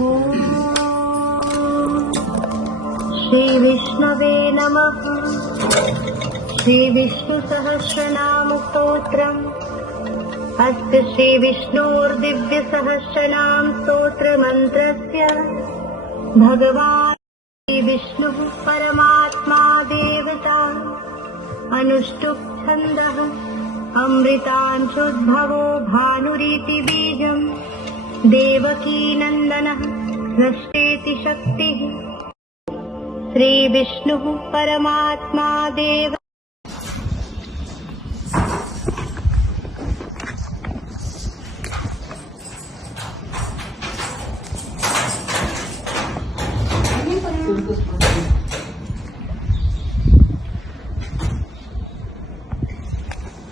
श्री विष्णवे नमः। श्री विष्णु सहस्रनाम स्तोत्रम् अस्य श्री विष्णोर्दिव्य सहस्रनाम स्तोत्र मंत्रस्य भगवान् श्री विष्णुः परमात्मा देवता अनुष्टुप् छन्दः अमृतांशुद्भवो भानुरीति बीजम् देवकी नन्दनः सृष्टेति शक्तिः। श्री विष्णुः परमात्मा देव